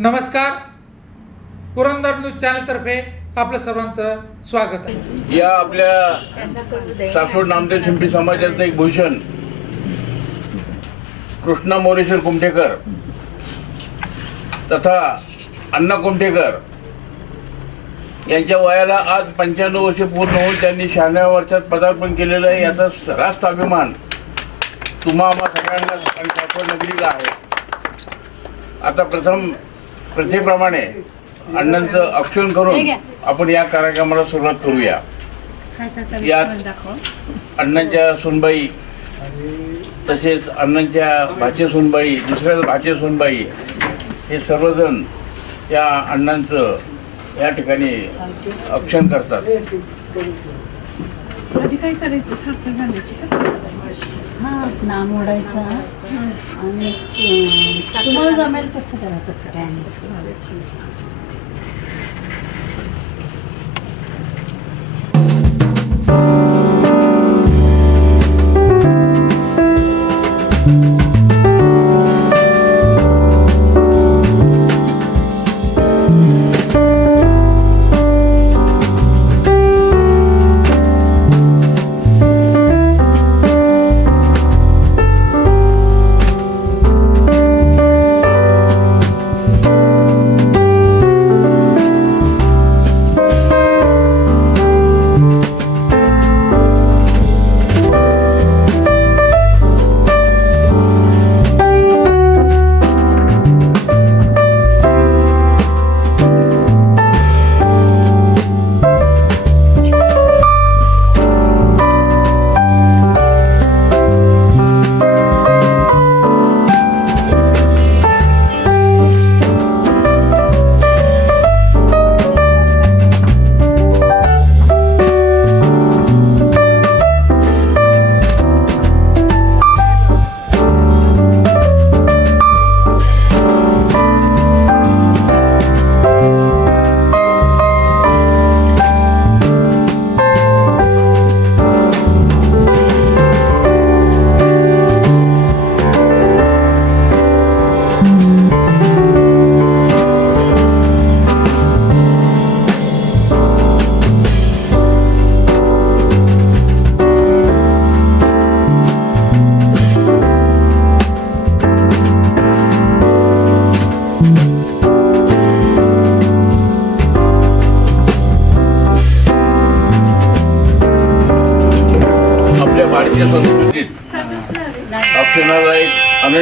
नमस्कार. पुरंदर न्यूज चॅनलतर्फे आपलं सर्वांचं स्वागत आहे. या आपल्या सासवड नामदेव शिंपी समाजाचं एक भूषण कृष्णा मोरेश्वर कुमठेकर तथा अण्णा कुमठेकर यांच्या वयाला आज पंच्याण्णव वर्षे पूर्ण होऊन त्यांनी शहाण्णव वर्षात पदार्पण केलेलं आहे. याचा रास्त अभिमान तुम्हा आम्हा सगळ्यांना सासवड नगरीला आहे. आता प्रथम प्रथेप्रमाणे अण्णांचं औक्षण करून आपण या कार्यक्रमाला सुरुवात करूया. यात अण्णांच्या सुनबाई तसेच अण्णांच्या भाचे सुनबाई दुसऱ्या भाचे सुनबाई हे सर्वजण या अण्णांचं या ठिकाणी औक्षण करतात. आधी काय करायचं? साखर घालायची का? हा नाम ओढायचा. आणि तुम्हाला जमेल तसं करा तसं काय नाही.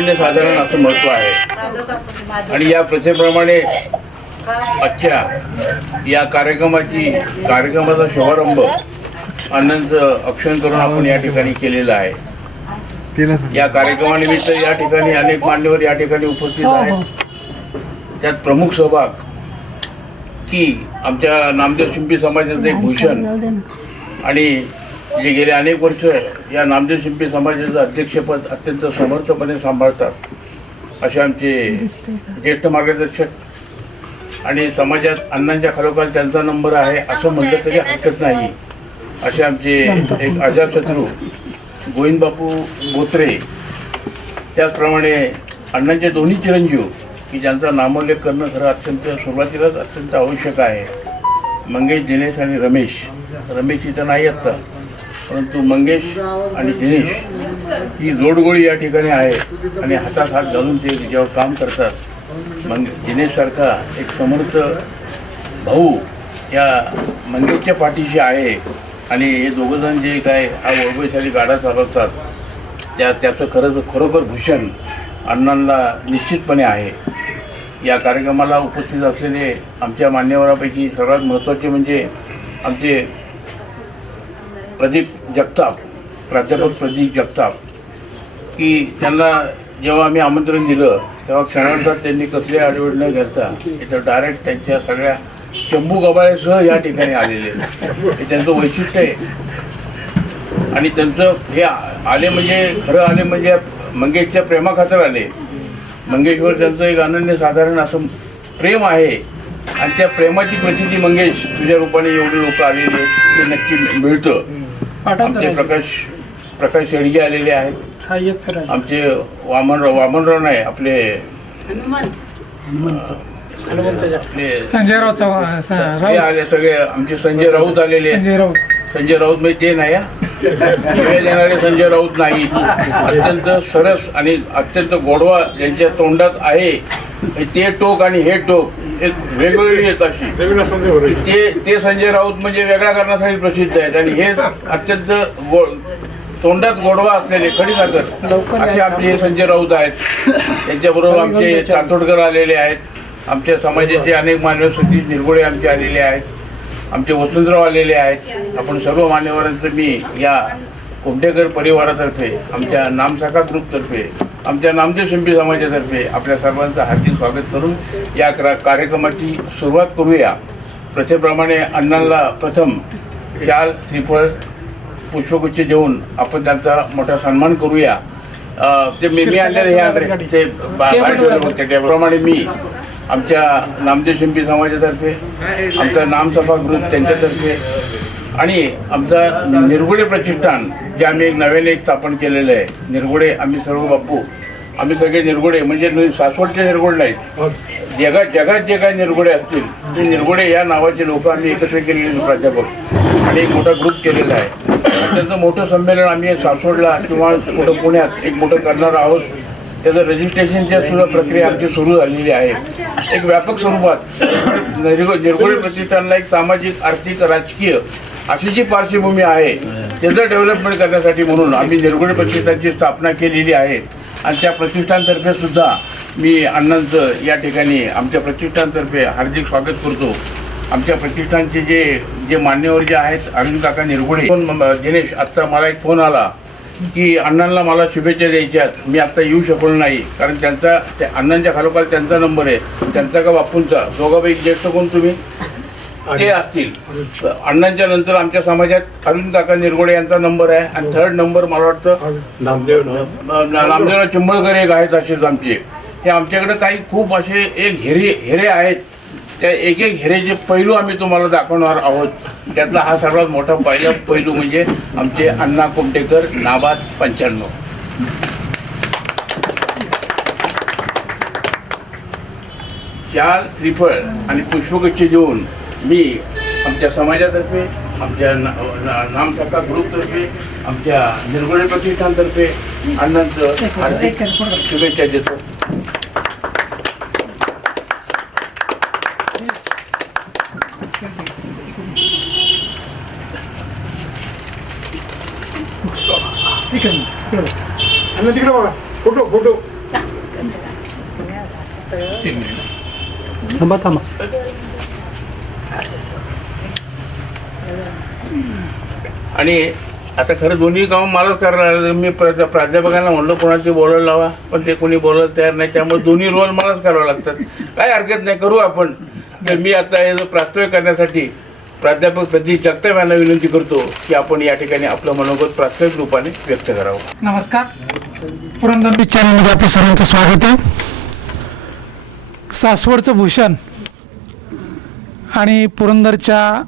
अनन्यसाधारण असं महत्त्व आहे. आणि या प्रथेप्रमाणे आजच्या या कार्यक्रमाची कार्यक्रमाचा शुभारंभ अण्णांचं औक्षण करून आपण या ठिकाणी केलेला आहे. या कार्यक्रमानिमित्त या ठिकाणी अनेक मान्यवर या ठिकाणी उपस्थित आहेत. त्यात प्रमुख सहभाग की आमच्या नामदेव शिंपी समाजाचं एक भूषण आणि जे गेले अनेक वर्ष या नामदेव शिंपी समाजाचं अध्यक्षपद अत्यंत समर्थपणे सांभाळतात असे आमचे ज्येष्ठ मार्गदर्शक आणि समाजात अण्णांच्या खालोखाल त्यांचा नंबर आहे असं म्हटलं तरी हरकत नाही. असे आमचे एक अजातशत्रू गोविंदबापू बोत्रे त्याचप्रमाणे अण्णांचे दोन्ही चिरंजीव की ज्यांचा नामोल्लेख करणं खरं अत्यंत सुरुवातीलाच अत्यंत आवश्यक आहे. मंगेश दिनेश आणि रमेश. रमेश इथं नाही आत्ता. परंतु मंगेश आणि दिनेश ही जोडगोळी या ठिकाणी आहे आणि हातात हात घालून ते तिच्यावर काम करतात. मंग दिनेशसारखा एक समर्थ भाऊ या मंगेशच्या पाठीशी आहे आणि हे दोघंजण जे काय हा वैभवशाली गाडा चालवतात त्या त्याचं खरंच खरोखर भूषण अण्णांना निश्चितपणे आहे. या कार्यक्रमाला उपस्थित असलेले आमच्या मान्यवरापैकी सर्वात महत्त्वाचे म्हणजे आमचे प्रदीप जगताप प्राध्यापक प्रदीप जगताप की त्यांना जेव्हा आम्ही आमंत्रण दिलं तेव्हा क्षणार्धात त्यांनी कसले आडवड न घेता इथं डायरेक्ट त्यांच्या सगळ्या चंबू गबाळ्यासह या ठिकाणी आलेले. हे त्यांचं वैशिष्ट्य आहे. आणि त्यांचं हे आले म्हणजे खरं आले म्हणजे मंगेशच्या प्रेमाखातर आले. मंगेशवर त्यांचं एक अनन्य साधारण असं प्रेम आहे. आणि त्या प्रेमाची प्रचिती मंगेश तुझ्या रूपाने एवढे लोक आलेले आहेत ते नक्की मिळतं. आमचे प्रकाश प्रकाश शेडगे आलेले आहेत. हा आमचे वामनराव वामनराव नाही आपले हनुमान आपले संजयराव चव्हाण स- राऊत. आले सगळे आमचे संजय राऊत आलेले आहेत. संजय राऊत. संजय राऊत म्हणजे ते नाही हा. शिव्या देणारे संजय राऊत नाही. अत्यंत सरस आणि अत्यंत गोडवा ज्यांच्या तोंडात आहे ते टोक आणि हे टोक एक वेगवेगळी येत अशी. ते ते संजय राऊत म्हणजे वेगळ्या कारणासाठी प्रसिद्ध आहेत आणि हे अत्यंत गो तोंडात गोडवा असलेले खडी साखर असे आमचे हे संजय राऊत आहेत. त्यांच्याबरोबर आमचे चातोडकर आलेले आहेत. आमच्या समाजाचे अनेक मान्यवर सतीश निरगुडे आमचे आलेले आहेत. आमचे वसंतराव आलेले आहेत. आपण सर्व मान्यवरांचं मी या कोंडेकर परिवारातर्फे आमच्या नामशाखा ग्रुपतर्फे आमच्या नामदेव शिंपी समाजातर्फे आपल्या सर्वांचं हार्दिक स्वागत करून या क्रा- कार्यक्रमाची सुरुवात करूया. प्रथेप्रमाणे अण्णांना प्रथम शाल श्रीफळ पुष्पगुच्छ देऊन आपण त्यांचा मोठा सन्मान करूया. ते मी मी आणलेले हे आणले ते त्याप्रमाणे मी आमच्या नामदेव शिंपी समाजातर्फे आमचा नामसभा ग्रुप त्यांच्यातर्फे आणि आमचा निरगुडे प्रतिष्ठान जे आम्ही एक नव्याने एक स्थापन केलेलं आहे. निरगुडे आम्ही सर्व बापू आम्ही सगळे निरगुडे म्हणजे सासवडचे निरगुडे नाहीत. जगात जगात जे काही निरगुडे असतील ते निरगुडे या नावाचे लोक आम्ही एकत्र केलेले प्राध्यापक. आणि एक मोठा ग्रुप केलेला आहे. त्यांचं मोठं संमेलन आम्ही सासवडला किंवा कुठं पुण्यात एक मोठं करणार आहोत. त्याचं रजिस्ट्रेशनच्या सुद्धा प्रक्रिया आमची सुरू झालेली आहे. एक व्यापक स्वरूपात. निरगु निरगुडे प्रतिष्ठानला एक सामाजिक आर्थिक राजकीय अशी जी पार्श्वभूमी आहे त्याचं डेव्हलपमेंट करण्यासाठी म्हणून आम्ही निरगुडे प्रतिष्ठानची स्थापना केलेली आहे. आणि त्या प्रतिष्ठानतर्फे सुद्धा मी अण्णांचं या ठिकाणी आमच्या प्रतिष्ठानतर्फे हार्दिक स्वागत करतो. आमच्या प्रतिष्ठानचे जे जे मान्यवर जे आहेत अरुण काका निरगुडे फोन दिनेश आत्ता मला एक फोन आला. की अण्णांना मला शुभेच्छा द्यायच्यात मी आत्ता येऊ शकलो नाही. कारण त्यांचा त्या अण्णांच्या खालोखाल त्यांचा नंबर आहे. त्यांचा का बापूंचा? दोघापैकी ज्येष्ठ कोण तुम्ही? ते असतील. अण्णांच्या नंतर आमच्या समाजात अरविंद काका निरगुडे यांचा नंबर आहे. आणि थर्ड नंबर मला वाटतं नामदेव नामदेवराव चिंबळकर एक आहेत असेच आमचे. हे आमच्याकडे काही खूप असे एक हिरे हिरे आहेत. त्या एक एक हिरेचे पैलू आम्ही तुम्हाला दाखवणार आहोत. त्यातला हा सर्वात मोठा पहिला पैलू म्हणजे आमचे अण्णा कुमटेकर नाबाद पंच्याण्णव. शाल श्रीफळ आणि पुष्पगुच्छ देऊन मी आमच्या समाजातर्फे आमच्या ना- ना- नामसाका ग्रुपतर्फे आमच्या निर्गुणे प्रतिष्ठानतर्फे अण्णांचं हार्दिक शुभेच्छा देतो. आणि तिकडे बघा. Photo photo. थांबा थांबा. आणि आता खरं दोन्ही काम मलाच करायला लागलं. मी प्रा प्राध्यापकांना म्हणलं कोणाचे बोलायला लावा पण ते कोणी बोलायला तयार नाही. त्यामुळे दोन्ही रोल मलाच करावे लागतात. काय हरकत नाही. करू आपण. तर मी आता हे प्रास्ताविक करण्यासाठी प्राध्यापक प्रदीप जगताप यांना विनंती करतो की आपण या ठिकाणी आपलं मनोगत प्रास्ताविक रूपाने व्यक्त करावं. नमस्कार. पुरंदर न्यूज आपल्या सर्वांचं स्वागत आहे. सासवडचं भूषण आणि पुरंदरचा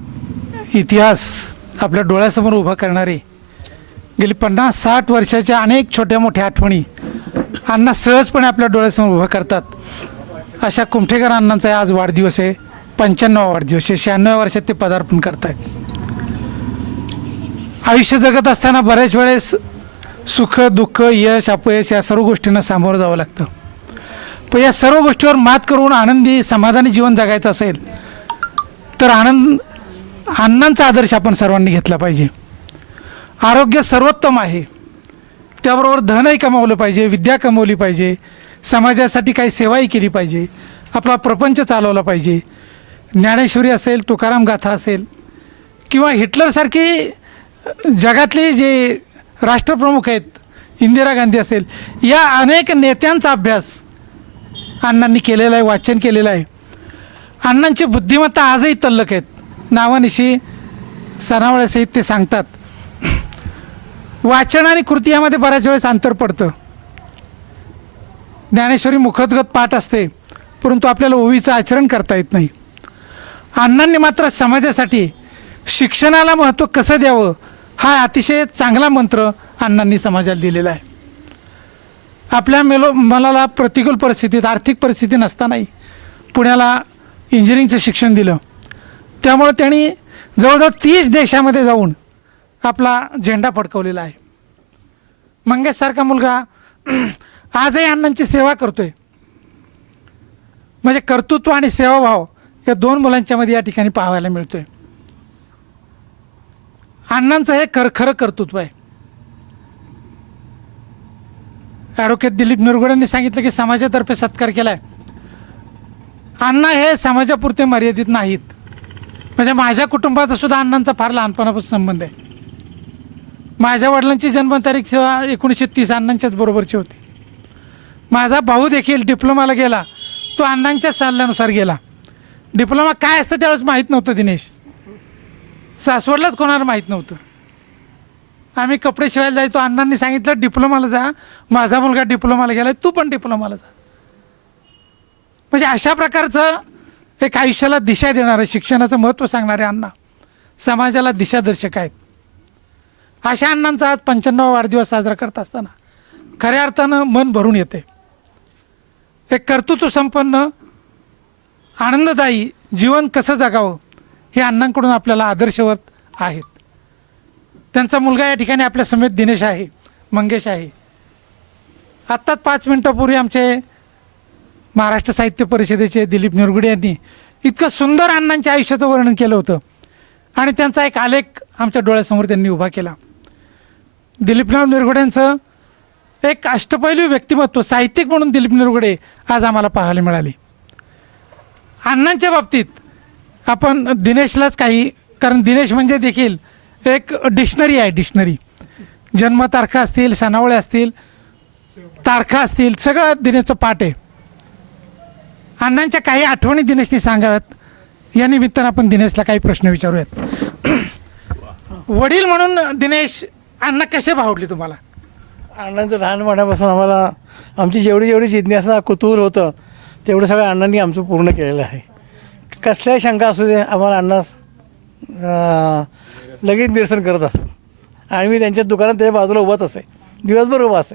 इतिहास आपल्या डोळ्यासमोर उभा करणारे गेली पन्नास साठ वर्षाच्या अनेक छोट्या मोठ्या आठवणी अण्णा सहजपणे आपल्या डोळ्यासमोर उभा करतात. अशा कुमठेकर अण्णांचा आज वाढदिवस आहे. पंच्याण्णव वाढदिवस शहाण्णव वर्षात ते पदार्पण करतायत. आयुष्य जगत असताना बऱ्याच वेळेस सुख दुःख यश अपयश या सर्व गोष्टींना सामोरं जावं लागतं. पण या सर्व गोष्टीवर मात करून आनंदी समाधानी जीवन जगायचं असेल तर आनंद अण्णांचा आदर्श आपण सर्वांनी घेतला पाहिजे. आरोग्य सर्वोत्तम आहे. त्याबरोबर धनही कमावलं पाहिजे विद्या कमवली पाहिजे समाजासाठी काही सेवाही केली पाहिजे आपला प्रपंच चालवला पाहिजे ज्ञानेश्वरी असेल तुकाराम गाथा असेल किंवा हिटलरसारखी जगातले जे राष्ट्रप्रमुख आहेत इंदिरा गांधी असेल या अनेक नेत्यांचा अभ्यास अण्णांनी केलेला आहे वाचन केलेलं आहे. अण्णांची बुद्धिमत्ता आजही तल्लक आहेत. नावानिशी सणावळ्यासहित ते सांगतात. वाचन आणि कृती यामध्ये बऱ्याच वेळेस अंतर पडतं. ज्ञानेश्वरी मुखदगत पाठ असते परंतु आपल्याला ओवीचं आचरण करता येत नाही. अण्णांनी मात्र समाजासाठी शिक्षणाला महत्त्व कसं द्यावं हा अतिशय चांगला मंत्र अण्णांनी समाजाला दिलेला आहे. आपल्या मेलो मनाला प्रतिकूल परिस्थितीत आर्थिक परिस्थिती नसतानाही पुण्याला इंजिनिअरिंगचं शिक्षण दिलं. त्यामुळं त्यांनी जवळजवळ तीस देशामध्ये जाऊन आपला झेंडा फडकवलेला आहे. मंगेशसारखा मुलगा आजही अण्णांची सेवा करतोय. म्हणजे कर्तृत्व आणि सेवाभाव या दोन मुलांच्यामध्ये या ठिकाणी पाहायला मिळतोय. अण्णांचं हे खर खरं कर्तृत्व आहे. ॲडव्होकेट दिलीप निरगुडेंनी सांगितलं की समाजातर्फे सत्कार केला आहे अण्णा हे समाजापुरते मर्यादित नाहीत. म्हणजे माझ्या कुटुंबाचा सुद्धा अण्णांचा फार लहानपणापासून संबंध आहे. माझ्या वडिलांची जन्मतारीख सेवा एकोणीसशे तीस अण्णांच्याच बरोबरची होती. माझा भाऊ देखील डिप्लोमाला गेला. तो अण्णांच्याच सल्ल्यानुसार गेला. डिप्लोमा काय असतं त्यावेळेस माहीत नव्हतं दिनेश. सासवडलाच कोणाला माहीत नव्हतं. आम्ही कपडे शिवायला जायचो अण्णांनी सांगितलं डिप्लोमाला जा. माझा मुलगा डिप्लोमाला गेला तू पण डिप्लोमाला जा. म्हणजे अशा प्रकारचं एक आयुष्याला दिशा देणारं शिक्षणाचं महत्त्व सांगणारे अण्णा समाजाला दिशादर्शक आहेत. अशा अण्णांचा आज पंच्याण्णव वाढदिवस साजरा करत असताना खऱ्या अर्थानं मन भरून येते एक कर्तृत्व संपन्न आनंददायी जीवन कसं जगावं हे अण्णांकडून आपल्याला आदर्शवत आहेत. त्यांचा मुलगा या ठिकाणी आपल्या समेत दिनेश आहे मंगेश आहे. आत्ताच पाच मिनटापूर्वी आमचे महाराष्ट्र साहित्य परिषदेचे दिलीप निरगुडे यांनी इतकं सुंदर अण्णांच्या आयुष्याचं वर्णन केलं होतं आणि त्यांचा एक आलेख आमच्या डोळ्यासमोर त्यांनी उभा केला. दिलीपराव निरगुडेंचं एक अष्टपैलू व्यक्तिमत्व साहित्यिक म्हणून दिलीप निरगुडे आज आम्हाला पाहायला मिळाले. अण्णांच्या बाबतीत आपण दिनेशलाच काही कारण दिनेश म्हणजे देखील एक डिक्शनरी आहे डिक्शनरी. जन्मतारखा असतील सणावळे असतील तारखा असतील सगळं दिनेशचं पाठ आहे. अण्णांच्या काही आठवणी दिनेशनी सांगाव्यात. या निमित्तानं आपण दिनेशला काही प्रश्न विचारूयात. वडील म्हणून दिनेश अण्णा कसे भावडले तुम्हाला? अण्णांचं लहानपणापासून आम्हाला आमची जेवढी जेवढी जिज्ञासा कुतूहल होतं तेवढं सगळं अण्णांनी आमचं पूर्ण केलेलं आहे. कसल्याही शंका असू दे आम्हाला अण्णास अं, लगेच निरसन करत असत आणि मी त्यांच्या दुकानात त्याच्या बाजूला उभाच असे. दिवसभर उभा असे.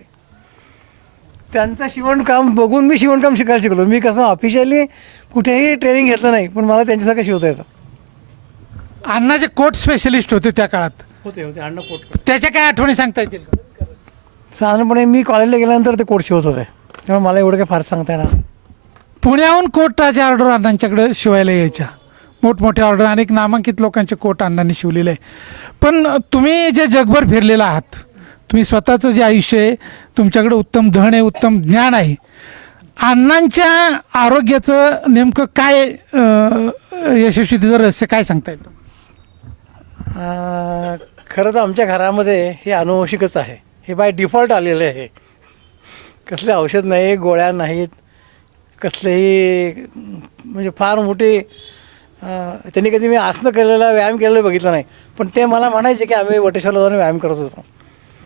त्यांचं शिवणकाम बघून मी शिवणकाम शिकायला शिकलो. मी कसं ऑफिशियली कुठेही ट्रेनिंग घेतलं नाही पण मला त्यांच्यासारखं शिवता येतं. अण्णाचे कोट स्पेशलिस्ट होते त्या काळात होते होते. अण्णा कोट त्याच्या काय आठवणी सांगता येतील? साधारणपणे मी कॉलेजला गेल्यानंतर ते कोट शिवत होते. त्यामुळे मला एवढं काही फार सांगता येणार नाही. पुण्याहून कोटाच्या ऑर्डर अण्णांच्याकडे शिवायला यायच्या. मोठमोठ्या ऑर्डर अनेक नामांकित लोकांचे कोट अण्णांनी शिवलेले आहे. पण तुम्ही जे जगभर फिरलेला आहात तुम्ही स्वतःचं जे आयुष्य आहे तुमच्याकडे उत्तम धन आहे उत्तम ज्ञान आहे अण्णांच्या आरोग्याचं नेमकं काय अं, यशस्वीतेचं रहस्य काय सांगता येतं खरं तर आमच्या घरामध्ये हे अनुवंशिकच आहे. हे बाय डिफॉल्ट आलेलं आहे. कसले औषध नाही गोळ्या नाहीत. कसलेही म्हणजे फार मोठी त्यांनी कधी मी आसनं केलेला व्यायाम केलेला बघितलं नाही. पण ते मला म्हणायचे की आम्ही वटेश्वरला जाऊन व्यायाम करत होतो.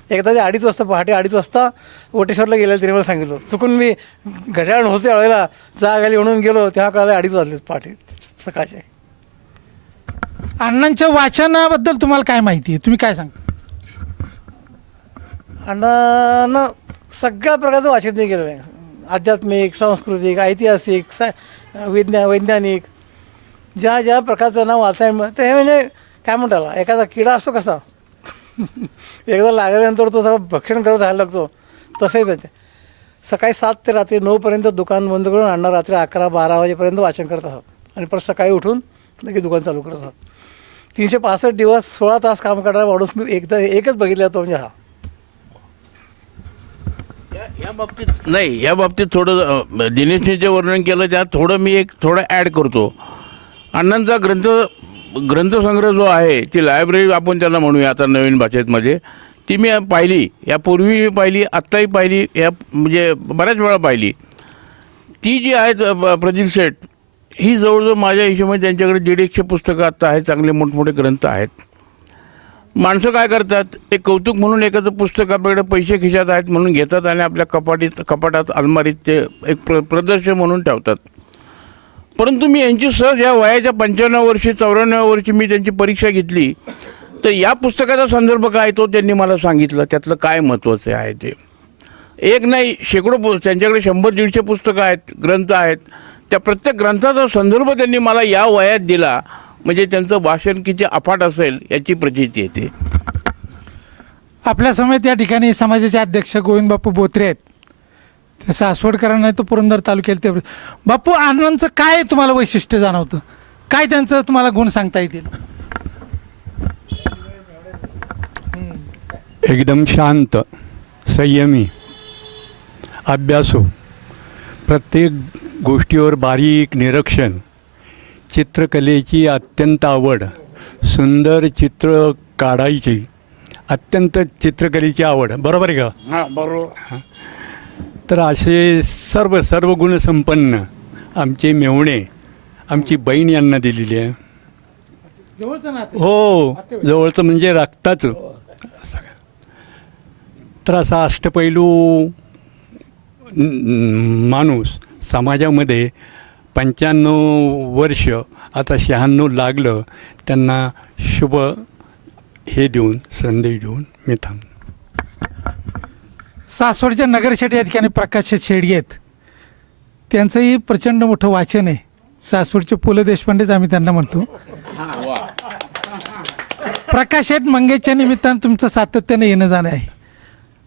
एकदा ते अडीच वाजता पहाटे अडीच वाजता वटेश्वरला गेलेलं त्यांनी मला सांगितलं. चुकून मी घड्याळ होते वेळेला जाग आली म्हणून गेलो तेव्हा कळाले अडीच वाजले पहाटे सकाळचे. अण्णांच्या वाचनाबद्दल तुम्हाला काय माहिती आहे? तुम्ही काय सांगता? अण्णांना सगळ्या प्रकारचं वाचन ते केलेलं आहे. आध्यात्मिक सांस्कृतिक ऐतिहासिक सा विज्ञा वैज्ञानिक ज्या ज्या प्रकारचं नाव वाचायला मिळ ते हे म्हणजे काय म्हणताला एखादा किडा असतो कसा? एकदा लागल्यानंतर तो सगळं भक्षण करत राहायला लागतो. तसंही त्यांचे. सकाळी सात ते रात्री नऊपर्यंत दुकान बंद करून अण्णा रात्री अकरा बारा वाजेपर्यंत वाचन करत असतात. आणि परत सकाळी उठून लगेच दुकान चालू करत असतात. तीनशे पासष्ट दिवस सोळा तास काम करणारा माणूस मी एकदा एकच बघितला तो म्हणजे हा. या- बाबतीत नाही या बाबतीत थोडं अ, दिनेशने जे वर्णन केलं त्यात थोडं मी एक थोडं ॲड करतो. अण्णांचा ग्रंथ ग्रंथसंग्रह जो आहे ती लायब्ररी आपण त्याला म्हणूया आता नवीन भाषेतमध्ये. ती मी पाहिली यापूर्वी मी पाहिली आत्ताही पाहिली या म्हणजे बऱ्याच वेळा पाहिली. ती जी आहेत अ, ब- प्रदीप सेठ ही जवळजवळ माझ्या हिशोबाने त्यांच्याकडे दीड एकशे पुस्तकं आत्ता आहेत चांगले मोठमोठे ग्रंथ आहेत. माणसं काय करतात? ते कौतुक म्हणून एखादं पुस्तक आपल्याकडे पैसे खिशात आहेत म्हणून घेतात आणि आपल्या कपाटीत कपाटात अलमारीत ते एक प्र प्रदर्शन म्हणून ठेवतात. परंतु मी यांची सहज या वयाच्या पंच्याण्णव वर्षी चौऱ्याण्णव वर्षी मी त्यांची परीक्षा घेतली. तर या पुस्तकाचा संदर्भ काय तो त्यांनी मला सांगितलं. त्यातलं काय महत्त्वाचं आहे ते. एक नाही शेकडो पु त्यांच्याकडे शंभर दीडशे पुस्तकं आहेत ग्रंथ आहेत. त्या प्रत्येक ग्रंथाचा संदर्भ त्यांनी मला या वयात दिला. म्हणजे त्यांचं भाषण किती अफाट असेल याची प्रचिती येते. आपल्या समेत या ठिकाणी समाजाचे अध्यक्ष गोविंद बापू बोत्रे आहेत. ते सासवडकरांना तो पुरंदर तालुक्यात ते बापू अण्णांचं काय तुम्हाला वैशिष्ट्य जाणवतं? काय त्यांचं तुम्हाला गुण सांगता येतील? एकदम शांत संयमी अभ्यासू. प्रत्येक गोष्टीवर बारीक निरीक्षण. चित्रकलेची अत्यंत आवड सुंदर चित्र काढायची अत्यंत चित्रकलेची आवड. बरोबर आहे का? हां बरोबर. तर असे सर्व सर्व गुणसंपन्न आमचे मेवणे आमची बहीण यांना दिलेली आहे. जवळचं नातं? हो जवळचं म्हणजे रक्ताचं. सगळं तर असा अष्टपैलू माणूस समाजामध्ये पंच्याण्णव वर्ष आता शहाण्णव लागलं त्यांना शुभ हे देऊन संदेश देऊन मी थांबतो सासवडच्या नगरशेठ या ठिकाणी प्रकाश शेडगे आहेत. त्यांचंही प्रचंड मोठं वाचन आहे. सासवडचे पु ल देशपांडेच आम्ही त्यांना म्हणतो. प्रकाश शेठ मंगेशच्या निमित्तानं तुमचं सातत्यानं येणं जाणं आहे.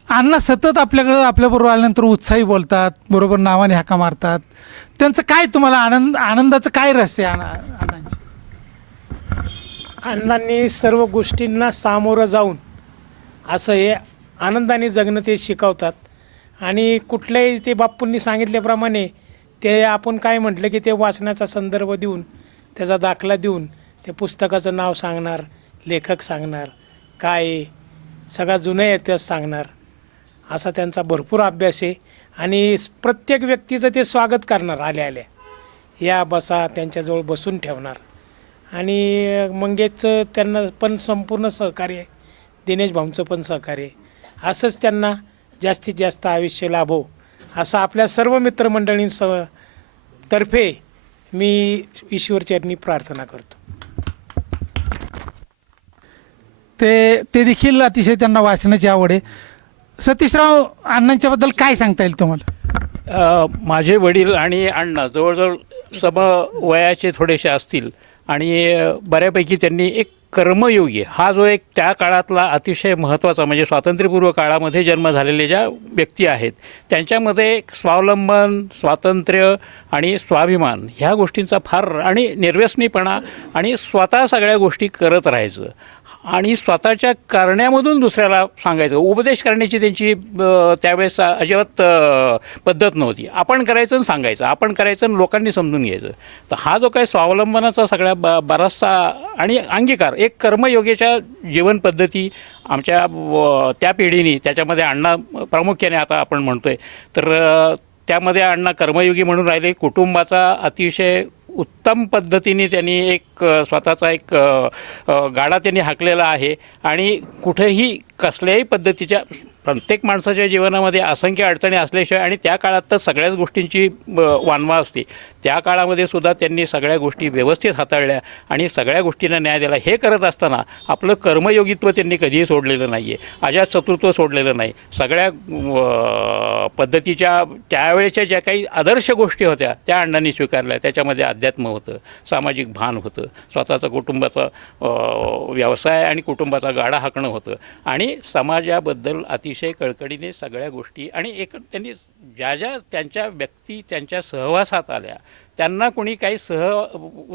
अण्णा सतत आपल्याकडं आपल्याबरोबर आल्यानंतर उत्साही बोलतात बरोबर नावाने हाका मारतात. त्यांचं काय तुम्हाला आनंद आनंदाचं काय रहस्य आहे अण्णा अण्णांची? अण्णांनी सर्व गोष्टींना सामोरं जाऊन असं हे आनंदाने जगणं ते शिकवतात. आणि कुठल्याही ते बाप्पूंनी सांगितल्याप्रमाणे ते आपण काय म्हटलं की ते वाचनाचा संदर्भ देऊन त्याचा दाखला देऊन ते पुस्तकाचं नाव सांगणार लेखक सांगणार काय आहे, सगळा जुना इतिहास सांगणार. असा त्यांचा भरपूर अभ्यास आहे. आणि प्रत्येक व्यक्तीचं ते स्वागत करणार आल्या आल्या. या बसा त्यांच्याजवळ बसून ठेवणार. आणि मंगेशचं त्यांना पण संपूर्ण सहकार्य आहे. दिनेश भाऊंचं पण सहकार्य असंच त्यांना जास्तीत जास्त आयुष्य लाभो. असं आपल्या सर्व मित्रमंडळींस तर्फे मी ईश्वरचरणी प्रार्थना करतो. ते ते देखील अतिशय त्यांना वाचनाची आवड आहे. सतीशराव अण्णांच्याबद्दल काय सांगता येईल तुम्हाला? अ, माझे वडील आणि अण्णा जवळजवळ सम वयाचे थोडेसे असतील आणि अ, बऱ्यापैकी त्यांनी एक कर्मयोगी. हा जो एक त्या काळातला अतिशय महत्त्वाचा म्हणजे स्वातंत्र्यपूर्व काळामध्ये जन्म झालेले ज्या व्यक्ती आहेत त्यांच्यामध्ये एक स्वावलंबन स्वातंत्र्य आणि स्वाभिमान ह्या गोष्टींचा फार आणि निर्व्यसनीपणा आणि स्वतः सगळ्या गोष्टी करत राहायचं. आणि स्वतःच्या करण्यामधून दुसऱ्याला सांगायचं. उपदेश करण्याची त्यांची त्यावेळेस अजिबात पद्धत नव्हती. आपण करायचं आणि सांगायचं. आपण करायचं आणि लोकांनी समजून घ्यायचं. तर हा जो काही स्वावलंबनाचा सगळ्या ब बराचसा आणि अंगीकार एक कर्मयोगीच्या जीवन पद्धती आमच्या व, त्या पिढीने त्याच्यामध्ये अण्णा प्रामुख्याने आता आपण म्हणतो आहे तर त्यामध्ये अण्णा कर्मयोगी म्हणून राहिले कुटुंबाचा अतिशय उत्तम पद्धतीने त्यांनी एक स्वतःचा एक गाडा त्यांनी हाकलेला आहे. आणि कुठेही कसल्याही पद्धतीच्या प्रत्येक माणसाच्या जीवनामध्ये असंख्य अडचणी असल्याशिवाय आणि त्या काळात तर सगळ्याच गोष्टींची वानवा असते. त्या काळामध्ये सुद्धा त्यांनी सगळ्या गोष्टी व्यवस्थित हाताळल्या आणि सगळ्या गोष्टींना न्याय दिला. हे करत असताना आपलं कर्मयोगित्व त्यांनी कधीही सोडलेलं नाही आहे अजात शत्रुत्व सोडलेलं नाही. सगळ्या पद्धतीच्या त्यावेळेच्या ज्या काही आदर्श गोष्टी होत्या त्या अण्णांनी स्वीकारल्या. त्याच्यामध्ये अध्यात्म होतं सामाजिक भान होतं स्वतःचं कुटुंबाचा व्यवसाय आणि कुटुंबाचा गाडा हाकणं होतं. आणि समाजाबद्दल अतिशय अतिशय कळकडीने सगळ्या गोष्टी आणि एक त्यांनी ज्या ज्या त्यांच्या व्यक्ती त्यांच्या सहवासात आल्या त्यांना कोणी काही सह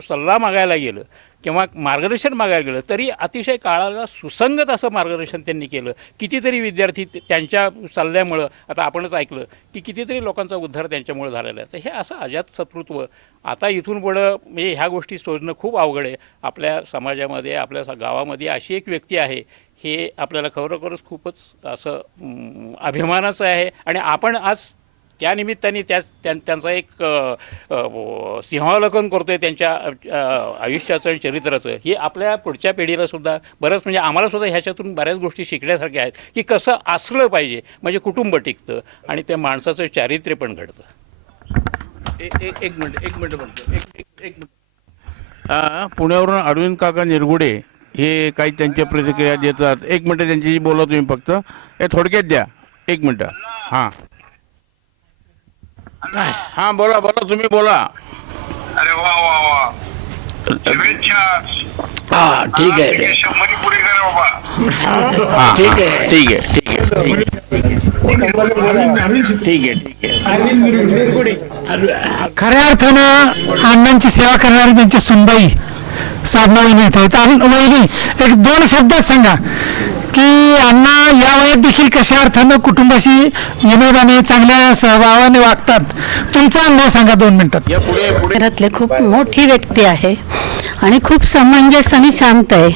सल्ला मागायला गेलं किंवा मार्गदर्शन मागायला गेलं तरी अतिशय काळाला सुसंगत असं मार्गदर्शन त्यांनी केलं. कितीतरी विद्यार्थी त्यांच्या सल्ल्यामुळं आता आपणच ऐकलं की कितीतरी लोकांचा उद्धार त्यांच्यामुळे झालेला आहे. तर हे असं अजात शत्रुत्व आता इथून पुढं म्हणजे ह्या गोष्टी शोधणं खूप अवघड आहे. आपल्या समाजामध्ये आपल्या स- गावामध्ये अशी एक व्यक्ती आहे हे आपल्याला खरोखरच खूपच असं अभिमानाचं आहे. आणि आपण आज त्या निमित्ताने त्या त्यां- त्यांचा एक अ, करतो सिंहावलोकन करतोय त्यांच्या आयुष्याचं आणि चरित्राचं. हे आपल्या पुढच्या पिढीला सुद्धा बरंच म्हणजे आम्हाला सुद्धा ह्याच्यातून बऱ्याच गोष्टी शिकण्यासारख्या आहेत की कसं असलं पाहिजे. म्हणजे कुटुंब टिकतं आणि त्या माणसाचं चारित्र्य पण घडतं. ए- एक मिनिट एक मिनिट म्हणतो एक एक मिनिट. पुण्यावरून अरविंद काका निरगुडे हे काही त्यांच्या प्रतिक्रिया देतात. एक मिनिट त्यांच्याशी बोला तुम्ही फक्त. हे थोडक्यात द्या. एक मिनिट. हां. हा बोला बोला तुम्ही बोला. अरे वा वा वा. शुभेच्छा. हा ठीक आहे. शंभरी पुरी करा बाबा. हा ठीक आहे. ठीक आहे ठीक आहे. ठीक आहे ठीक आहे. खऱ्या अर्थानं अण्णांची सेवा करणारी त्यांची सुनबाई. साधना वहिनी इथे आहेत आणि वहिनी एक दोन शब्दात सांगा की अण्णा या वयात देखील कशा अर्थानं कुटुंबाशी विनोदाने चांगल्या स्वभावाने वागतात? तुमचा अनुभव सांगा दोन मिनिटात. घरातले खूप मोठी व्यक्ती आहे आणि खूप समंजस आणि शांत आहे.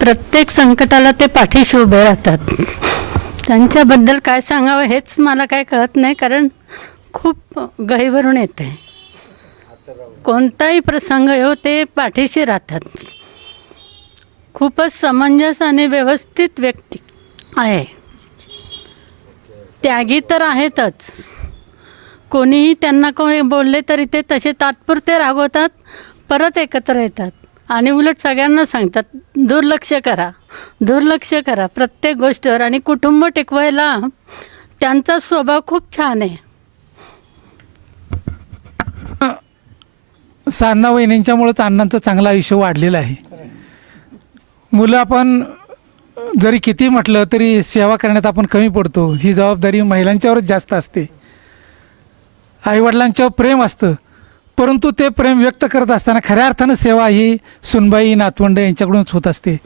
प्रत्येक संकटाला ते पाठीशी उभे राहतात. त्यांच्याबद्दल काय सांगावं हेच मला काय कळत नाही कारण खूप गहिवरून येते. कोणताही प्रसंग येऊ हो, ते पाठीशी राहतात. खूपच समंजस आणि व्यवस्थित व्यक्ती आहे. त्यागी तर आहेतच. कोणीही त्यांना कोणी बोलले तरी ते तसे तात्पुरते रागवतात परत एकत्र येतात. आणि उलट सगळ्यांना सांगतात दुर्लक्ष करा दुर्लक्ष करा. प्रत्येक गोष्टीवर आणि कुटुंब टिकवायला त्यांचा स्वभाव खूप छान आहे. साधना वहिनींच्यामुळंच अण्णांचं चांगलं आयुष्य वाढलेलं आहे. मुलं आपण जरी किती म्हटलं तरी सेवा करण्यात आपण कमी पडतो. ही जबाबदारी महिलांच्यावरच जास्त असते. आईवडिलांच्यावर प्रेम असतं. परंतु ते प्रेम व्यक्त करत असताना खऱ्या अर्थानं सेवा ही सुनबाई नातवंड यांच्याकडूनच होत असते.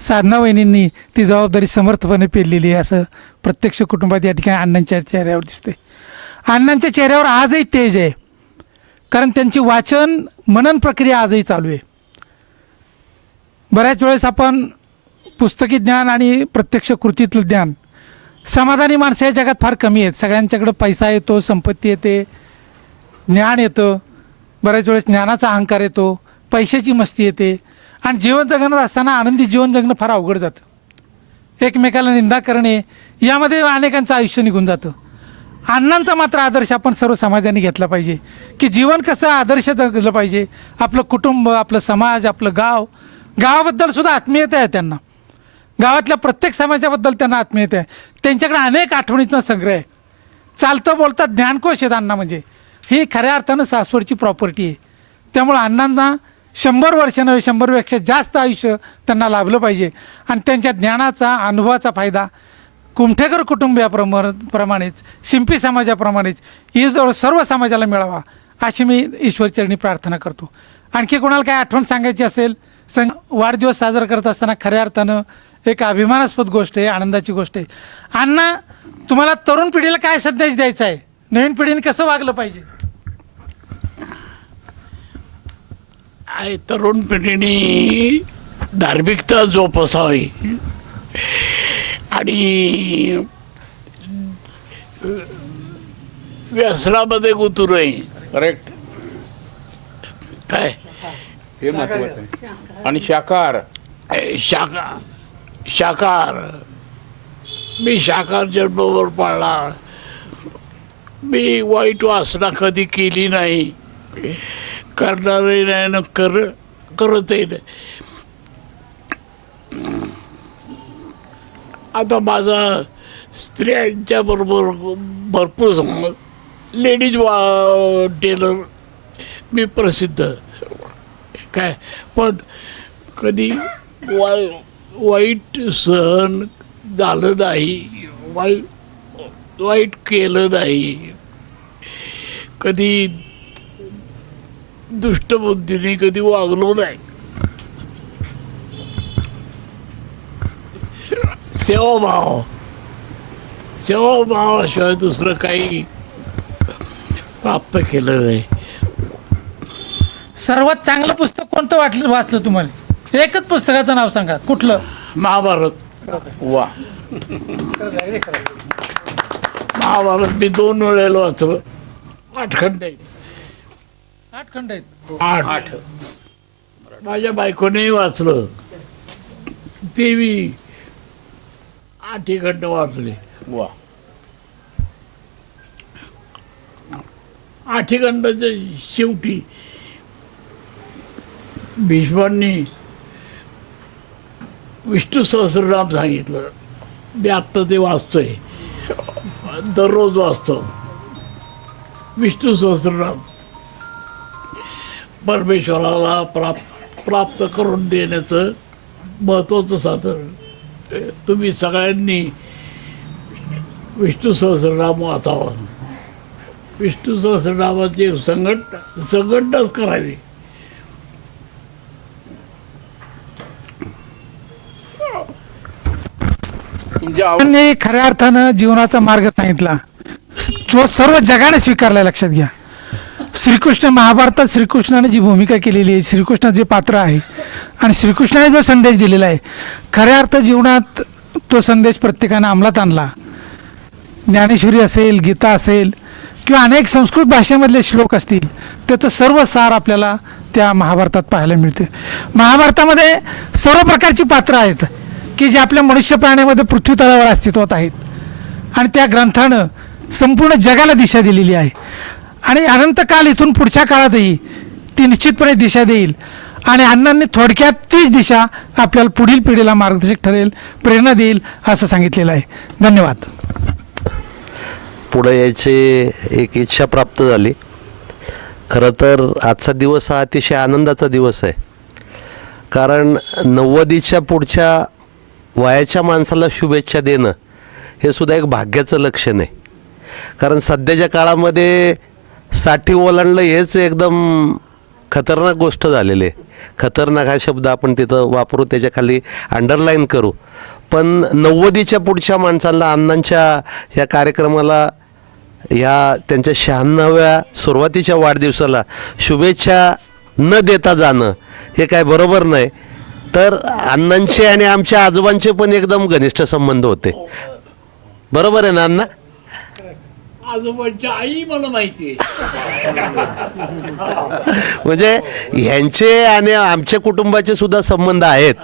साधना वहिनींनी ती जबाबदारी समर्थपणे पेरलेली आहे असं प्रत्यक्ष कुटुंबात या ठिकाणी अण्णांच्या चेहऱ्यावर दिसते अण्णांच्या चेहऱ्यावर आजही तेज आहे. कारण त्यांची वाचन मनन प्रक्रिया आजही चालू आहे. बऱ्याच वेळेस आपण पुस्तकी ज्ञान आणि प्रत्यक्ष कृतीतलं ज्ञान समाधानी माणसं या जगात फार कमी आहेत. सगळ्यांच्याकडं पैसा येतो संपत्ती येते ज्ञान येतं. बऱ्याच वेळेस ज्ञानाचा अहंकार येतो पैशाची मस्ती येते. आणि जीवन जगणार असताना आनंदी जीवन जगणं फार अवघड जातं. एकमेकाला निंदा करणे यामध्ये अनेकांचं आयुष्य निघून जातं. अण्णांचा मात्र आदर्श आपण सर्व समाजाने घेतला पाहिजे. की जीवन कसं आदर्श जगलं पाहिजे. आपलं कुटुंब आपलं समाज आपलं गाव. गावाबद्दल सुद्धा आत्मीयता आहे त्यांना. गावातल्या प्रत्येक समाजाबद्दल त्यांना आत्मीयता आहे. त्यांच्याकडे अनेक आठवणीचा संग्रह आहे. चालतं बोलतात ज्ञानकोश आहेत अण्णा म्हणजे. ही खऱ्या अर्थानं सासवडची प्रॉपर्टी आहे. त्यामुळं अण्णांना शंभर वर्ष नव्हे शंभरपेक्षा जास्त आयुष्य त्यांना लाभलं पाहिजे. आणि त्यांच्या ज्ञानाचा अनुभवाचा फायदा कुमठेकर कुटुंबियाप्रमा प्रमाणेच शिंपी समाजाप्रमाणेच इतर सर्व समाजाला मिळावा अशी मी ईश्वरचरणी प्रार्थना करतो. आणखी कोणाला काय आठवण सांगायची असेल? सं वाढदिवस साजरा करत असताना खऱ्या अर्थानं एक अभिमानास्पद गोष्ट आहे आनंदाची गोष्ट आहे. अण्णा तुम्हाला तरुण पिढीला काय संदेश द्यायचा आहे? नवीन पिढीने कसं वागलं पाहिजे? तरुण पिढीने धार्मिकता जोपासावी. आणि व्यसनामध्ये गुंतू नये. करेक्ट. काय? हे महत्वाचं आहे. आणि शाकाहार ए, शाका शाकाहार मी शाकाहार जन्मभर पाळला मी वाईट वासना कधी केली नाही. करणारे नाही ना कर करतही नाही. आता माझा स्त्रियांच्या बरोबर भरपूर लेडीज वा टेलर मी प्रसिद्ध. काय? पण कधी वा वाईट सहन झालं नाही वाईट वाईट केलं नाही. कधी दुष्टबुद्धीने कधी वागलो नाही. सेवाभाव सेवाभावाशिवाय दुसरं काही प्राप्त केलं नाही सर्वात चांगलं पुस्तक कोणतं वाटलं वाचलं तुम्हाला? एकच पुस्तकाचं नाव सांगा. कुठलं? महाभारत. वा. महाभारत मी दोन वेळेला वाचलं. आठ खंड. आहेत. आठ खंड आहेत. आठ. माझ्या बायकोनेही वाचलं. ते मी आठही खंड वाचले वा. आठी खंडाच्या शेवटी भीष्मांनी विष्णू सहस्रनाम सांगितलं. मी आत्ता ते वाचतोय. दररोज वाचतो. विष्णू सहस्रनाम परमेश्वराला प्राप्त प्राप्त करून देण्याचं महत्त्वाचं साधन. तुम्ही सगळ्यांनी विष्णू सहस्रनाम वाचावा. विष्णू सहस्रनामाची संघट संघटनाच करावी. खऱ्या अर्थानं जीवनाचा मार्ग सांगितला. जो सर्व जगाने स्वीकारला लक्षात घ्या. श्रीकृष्ण महाभारतात श्रीकृष्णाने जी भूमिका केलेली आहे श्रीकृष्ण जे पात्र आहे आणि श्रीकृष्णाने जो संदेश दिलेला आहे खऱ्या अर्थ जीवनात तो संदेश प्रत्येकानं अंमलात आणला. ज्ञानेश्वरी असेल गीता असेल किंवा अनेक संस्कृत भाषेमधले श्लोक असतील त्याचं सर्व सार आपल्याला त्या महाभारतात पाहायला मिळते महाभारतामध्ये सर्व प्रकारची पात्र आहेत की जे आपल्या मनुष्य प्राण्यामध्ये पृथ्वीतळावर अस्तित्वात आहेत. आणि त्या ग्रंथानं संपूर्ण जगाला दिशा दिलेली आहे. आणि अनंत काल इथून पुढच्या काळातही ती निश्चितपणे दिशा देईल. आणि अण्णांनी थोडक्यात तीच दिशा आपल्याला पुढील पिढीला मार्गदर्शक ठरेल प्रेरणा देईल असं सांगितलेलं आहे. धन्यवाद. पुढे यायची एक इच्छा प्राप्त झाली. खरं तर आजचा दिवस हा अतिशय आनंदाचा दिवस आहे. कारण नव्वदीच्या पुढच्या वयाच्या माणसाला शुभेच्छा देणं हे सुद्धा एक भाग्याचं लक्षण आहे. कारण सध्याच्या काळामध्ये साठी ओलांडलं हेच एकदम खतरनाक गोष्ट झालेली आहे. खतरनाक हा शब्द आपण तिथं वापरू त्याच्याखाली अंडरलाईन करू. पण नव्वदीच्या पुढच्या माणसाला अण्णांच्या या कार्यक्रमाला या त्यांच्या शहाण्णव्या सुरुवातीच्या वाढदिवसाला शुभेच्छा न देता जाणं हे काय बरोबर नाही. तर अण्णांचे आणि आमच्या आजोबांचे पण एकदम घनिष्ठ संबंध होते. बरोबर आहे ना अण्णा? आजोबांची आई मला माहिती आहे. म्हणजे ह्यांचे आणि आमच्या कुटुंबाचे सुद्धा संबंध आहेत.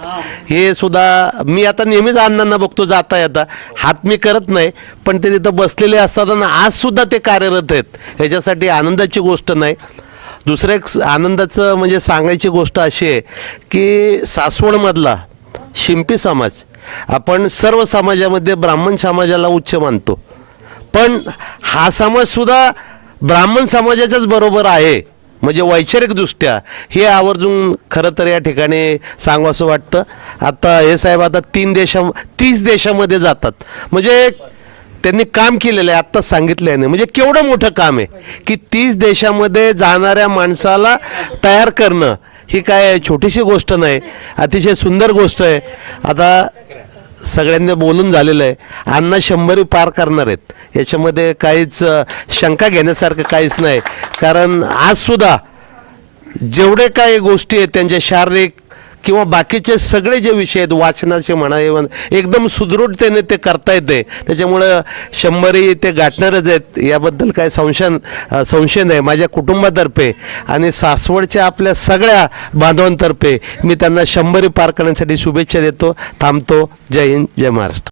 हे सुद्धा मी आता नेहमीच अण्णांना बघतो जाता येता. हात मी करत नाही पण ते तिथं बसलेले असतात आणि आज सुद्धा ते कार्यरत आहेत. ह्याच्यासाठी आनंदाची गोष्ट नाही. दुसरं एक आनंदाचं म्हणजे सांगायची गोष्ट अशी आहे की सासवडमधला शिंपी समाज आपण सर्व समाजामध्ये ब्राह्मण समाजाला उच्च मानतो. पण हा समाजसुद्धा ब्राह्मण समाजाच्याच बरोबर आहे. म्हणजे वैचारिकदृष्ट्या हे आवर्जून खरं तर या ठिकाणी सांगावंसं वाटतं. आता हे साहेब आता तीन देशा तीस देशामध्ये जातात. म्हणजे त्यांनी काम केलेलं आहे आत्ताच सांगितलं आहे म्हणजे केवढं मोठं काम आहे की तीस देशामध्ये जाणाऱ्या माणसाला तयार करणं ही काय छोटीशी गोष्ट नाही. अतिशय सुंदर गोष्ट आहे. आता सगळ्यांनी बोलून झालेलं आहे. अण्णा शंभरी पार करणार आहेत. याच्यामध्ये काहीच शंका घेण्यासारखं काहीच नाही. कारण आजसुद्धा जेवढे काही गोष्टी आहेत त्यांच्या शारीरिक किंवा बाकीचे सगळे जे विषय आहेत वाचनाचे म्हणा इव्हन एकदम सुदृढतेने ते करता येते. त्याच्यामुळं शंभरी ते गाठणारच आहेत याबद्दल काय संशय संशय नाही. माझ्या कुटुंबातर्फे आणि सासवडच्या आपल्या सगळ्या बांधवांतर्फे मी त्यांना शंभरी पार करण्यासाठी शुभेच्छा देतो. थांबतो. जय हिंद जय महाराष्ट्र.